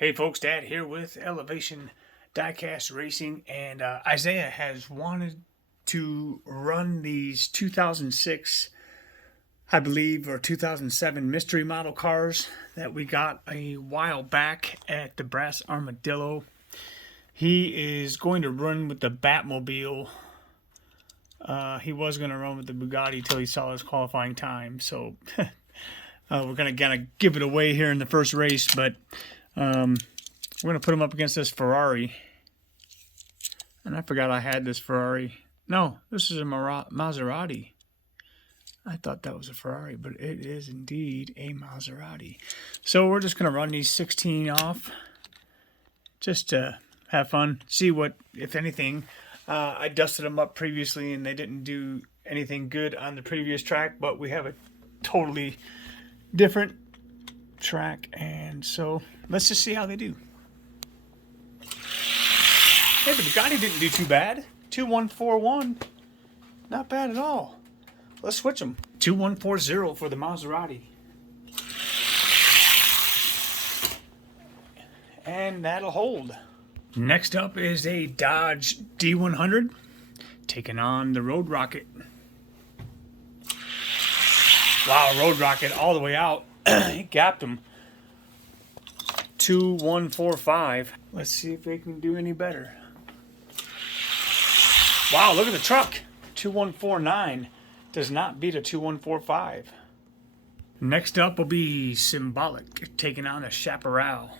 Hey folks, Dad here with Elevation Diecast Racing, and Isaiah has wanted to run these 2006, I believe, or 2007 mystery model cars that we got a while back at the Brass Armadillo. He is going to run with the Batmobile. He was going to run with the Bugatti till he saw his qualifying time, so we're going to kind of give it away here in the first race, but we're going to put him up against this Ferrari. And I forgot I had this Ferrari. No, this is a Maserati. I thought that was a Ferrari, but it is indeed a Maserati. So we're just going to run these 16 off just to have fun, see what, if anything. I dusted them up previously and they didn't do anything good on the previous track, but we have a totally different track, and so let's just see how they do. Hey, the Bugatti didn't do too bad. 2141. Not bad at all. Let's switch them. 2140 for the Maserati. And that'll hold. Next up is a Dodge D100 taking on the Road Rocket. Wow, Road Rocket all the way out. He gapped him. 2145. Let's see if they can do any better. Wow, look at the truck. 2149 does not beat a 2145. Next up will be Symbolic taking on a Chaparral.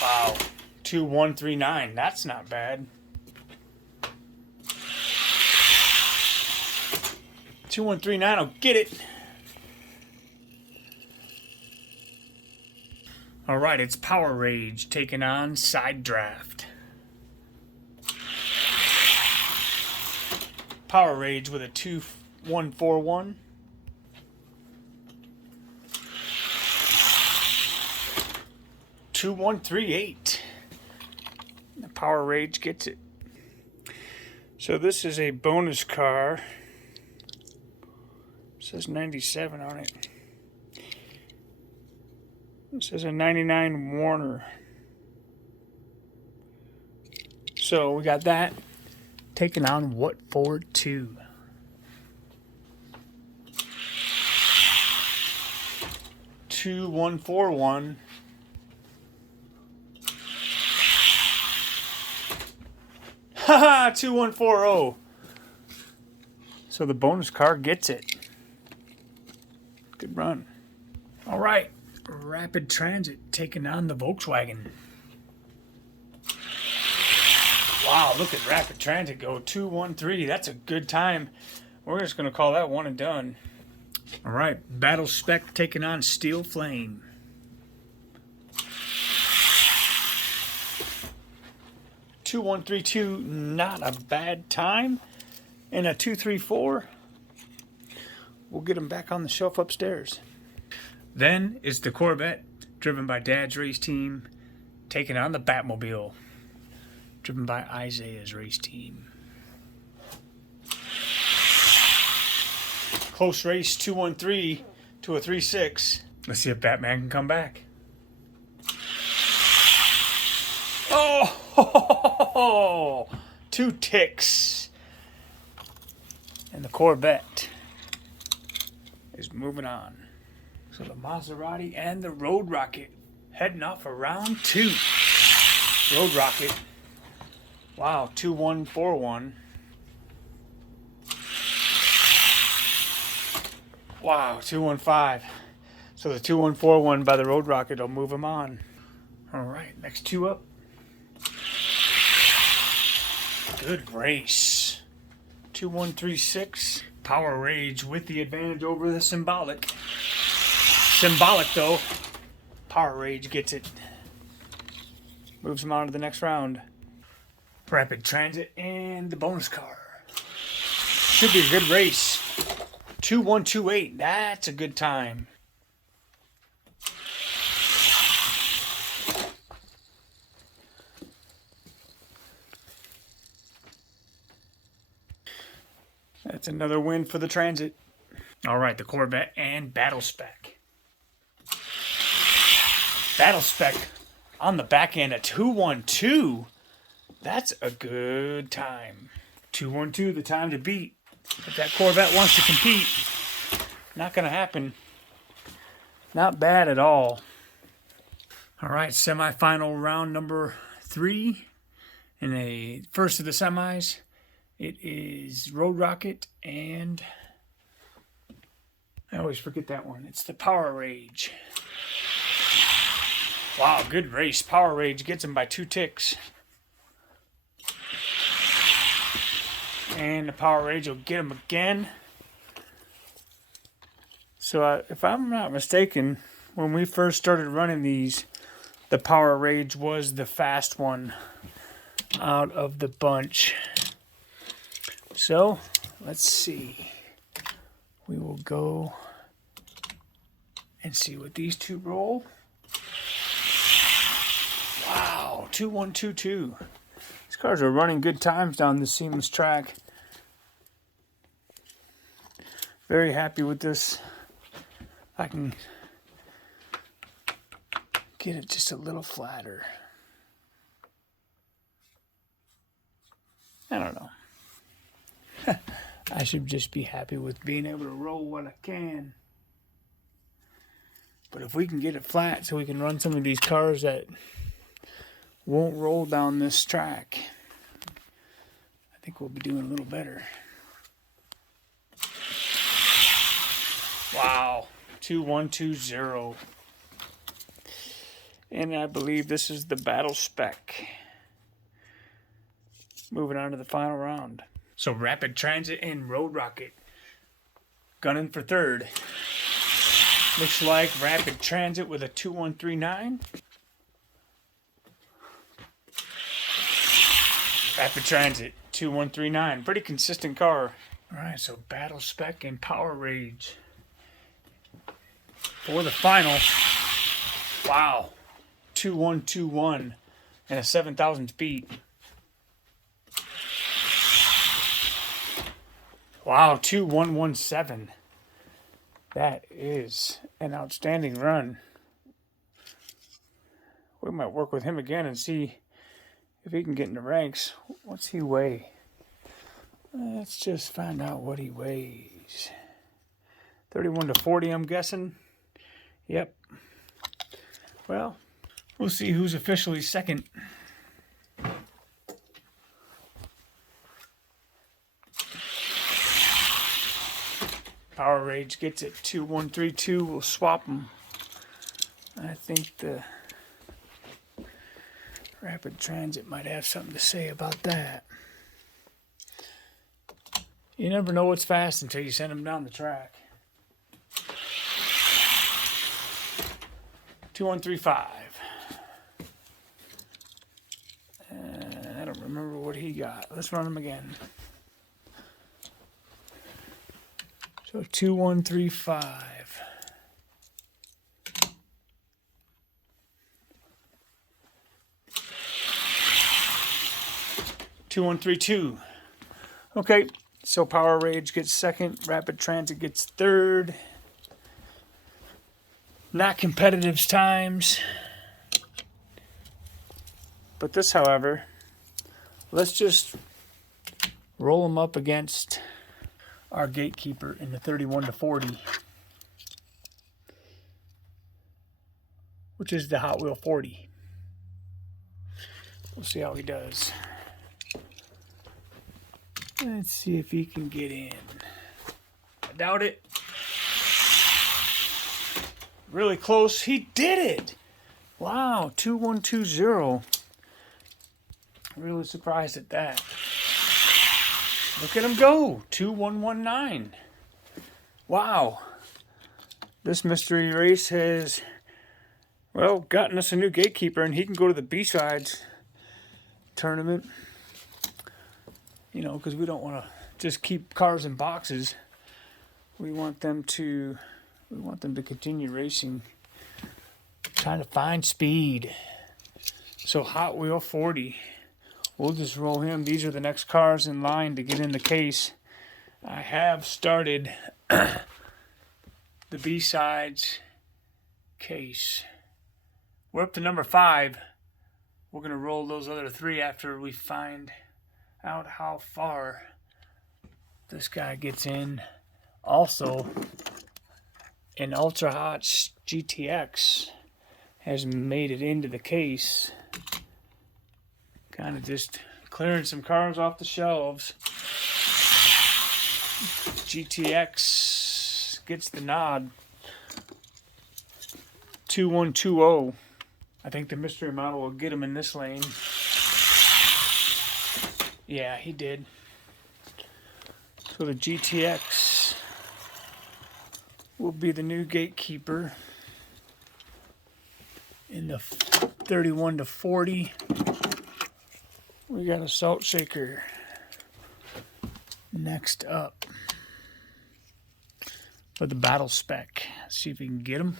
Wow, 2139. That's not bad. 2139 will get it. All right, it's Power Rage taking on Side Draft. Power Rage with a 2141. $2138. The Power Rage gets it. So this is a bonus car. It says 97 on it. This is a 99 Warner. So we got that taking on What Ford 2. $2141. Haha, 2140. So the bonus car gets it. Good run. All right. Rapid Transit taking on the Volkswagen. Wow, look at Rapid Transit go 213. That's a good time. We're just going to call that one and done. All right, Battle Spec taking on Steel Flame. $2132, not a bad time. And a 234. We'll get them back on the shelf upstairs. Then is the Corvette, driven by Dad's race team, taking on the Batmobile, driven by Isaiah's race team. Close race, 213 to a 36. Let's see if Batman can come back. Oh, 2 ticks. And the Corvette is moving on. So the Maserati and the Road Rocket heading off for round 2. Road Rocket. Wow, 2141. Wow, 215. So the 2141 by the Road Rocket will move him on. All right, next 2 up. Good race. 2136. Power Rage with the advantage over the Symbolic. Symbolic, though. Power Rage gets it. Moves him on to the next round. Rapid Transit and the bonus car. Should be a good race. 2128. That's a good time. That's another win for the Transit. All right, the Corvette and Battle Spec. Battle Spec on the back end, a 212. That's a good time. 212, the time to beat. If that Corvette wants to compete, not going to happen. Not bad at all. All right, semifinal round number 3 in a first of the semis. It is Road Rocket and I always forget that one. It's the Power Rage. Wow, good race. Power Rage gets him by 2 ticks. And the Power Rage will get him again. So if I'm not mistaken, when we first started running these, the Power Rage was the fast one out of the bunch. So, let's see. We will go and see what these two roll. Wow, 2122. These cars are running good times down this seamless track. Very happy with this. I can get it just a little flatter. I don't know. I should just be happy with being able to roll what I can. But if we can get it flat so we can run some of these cars that won't roll down this track, I think we'll be doing a little better. Wow, 2120. And I believe this is the Battle Spec. Moving on to the final round. So Rapid Transit and Road Rocket gunning for third. Looks like Rapid Transit with a 2139. Rapid Transit 2139. Pretty consistent car. Alright, so Battle Spec and Power Rage for the final. Wow. 2121 and a 7,000 speed. Wow, 2117. That is an outstanding run. We might work with him again and see if he can get in the ranks. What's he weigh? Let's just find out what he weighs. 31 to 40, I'm guessing. Yep. Well, we'll see who's officially second. Power Rage gets it 2132. We'll swap them. I think the Rapid Transit might have something to say about that. You never know what's fast until you send them down the track. 2135. I don't remember what he got. Let's run him again. So 2135. $2132. Okay, so Power Rage gets second, Rapid Transit gets third. Not competitive times. But this, however, let's just roll them up against our gatekeeper in the 31 to 40, which is the Hot Wheel 40. We'll see how he does. Let's see if he can get in. I doubt it. Really close. He did it. Wow, 2120. Really surprised at that. Look at him go. 2119. Wow. This mystery race has, well, gotten us a new gatekeeper, and he can go to the B-Sides tournament. You know, because we don't want to just keep cars in boxes. We want them to continue racing, trying to find speed. So Hot Wheel 40. We'll just roll him. These are the next cars in line to get in the case. I have started the B-Sides case We're up to number 5. We're going to roll those other 3 after we find out how far this guy gets in. Also, an Ultra Hot GTX has made it into the case. Kind of just clearing some cars off the shelves. GTX gets the nod. 2120. I think the mystery model will get him in this lane. Yeah, he did. So the GTX will be the new gatekeeper in the 31 to 40. We got a Salt Shaker next up for the battle spec. See if we can get him.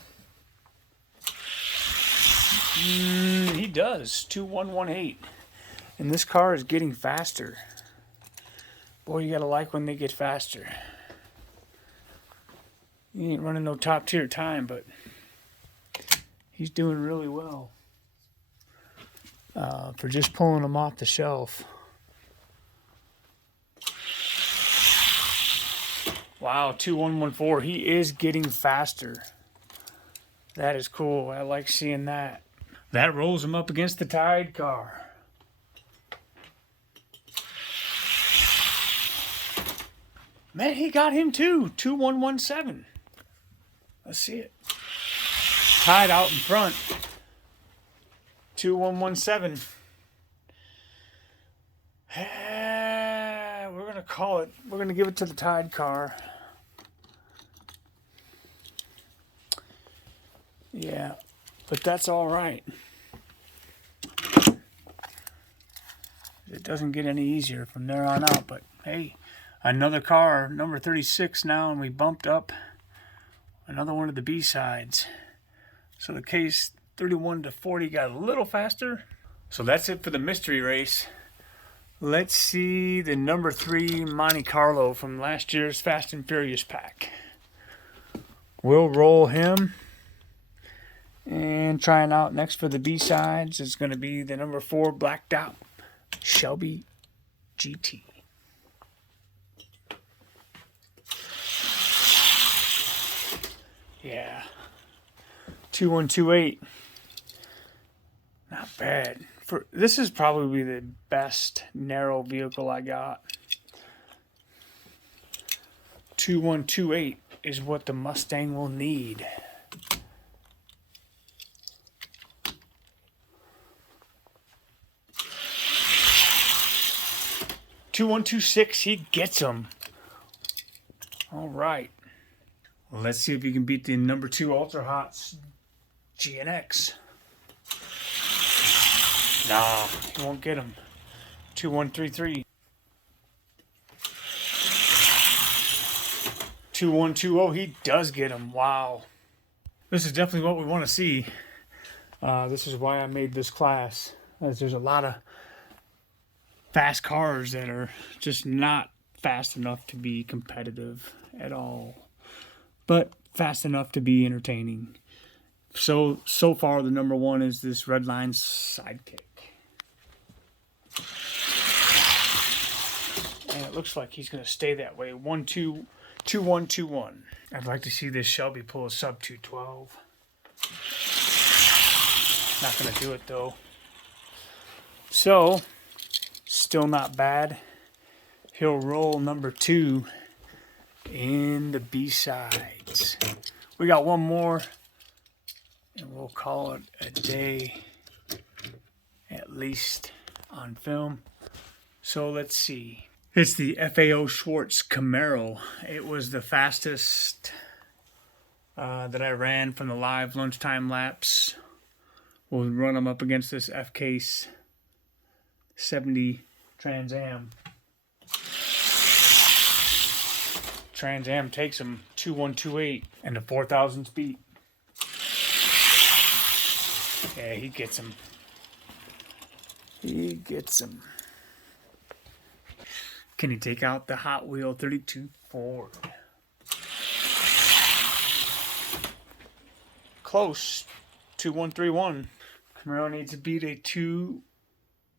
He does. 2118. And this car is getting faster. Boy, you gotta like when they get faster. He ain't running no top tier time, but he's doing really well for just pulling them off the shelf. Wow, 2114. He is getting faster. That is cool. I like seeing that. That rolls him up against the Tide car. Man, he got him too. 2117. Let's see it. Tide out in front. 2117. We're going to call it. We're going to give it to the Tide car. Yeah, but that's all right. It doesn't get any easier from there on out, but hey, another car, number 36 now, and we bumped up another one of the B-sides. So the case 31 to 40 got a little faster. So that's it for the mystery race. Let's see the number 3 Monte Carlo from last year's Fast and Furious pack. We'll roll him. And trying out next for the B-sides is going to be the number 4 blacked out Shelby GT. Yeah. 2128. Not bad. This is probably the best narrow vehicle I got. 2128 is what the Mustang will need. 2126, he gets him. All right. Well, let's see if you can beat the number 2 Ultra Hots GNX. Nah, he won't get him. 2133. 2120, he does get him. Wow. This is definitely what we want to see. This is why I made this class, as there's a lot of fast cars that are just not fast enough to be competitive at all, but fast enough to be entertaining. So far the number 1 is this Redline Sidekick, and it looks like he's going to stay that way. 2121. I'd like to see this Shelby pull a sub 212. Not going to do it though. So still not bad. He'll roll number 2 in the B-sides. We got one more, and we'll call it a day, at least on film. So let's see. It's the FAO Schwartz Camaro. It was the fastest that I ran from the live lunchtime laps. We'll run them up against this F-Case 70 Trans Am. Trans Am takes him 2128 and a 4,000 speed. Yeah, he gets him. He gets him. Can he take out the Hot Wheel 32 Ford? Close. 2131. Merrill needs to beat a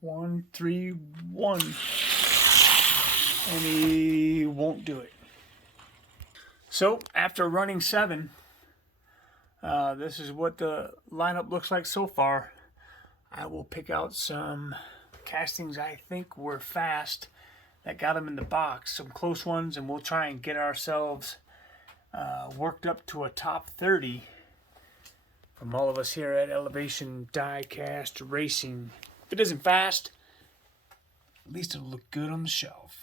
2-1-3-1, and he won't do it. So after running 7, this is what the lineup looks like so far. I will pick out some castings I think were fast that got them in the box, some close ones, and we'll try and get ourselves worked up to a top 30 from all of us here at Elevation Diecast Racing. If it isn't fast, at least it'll look good on the shelf.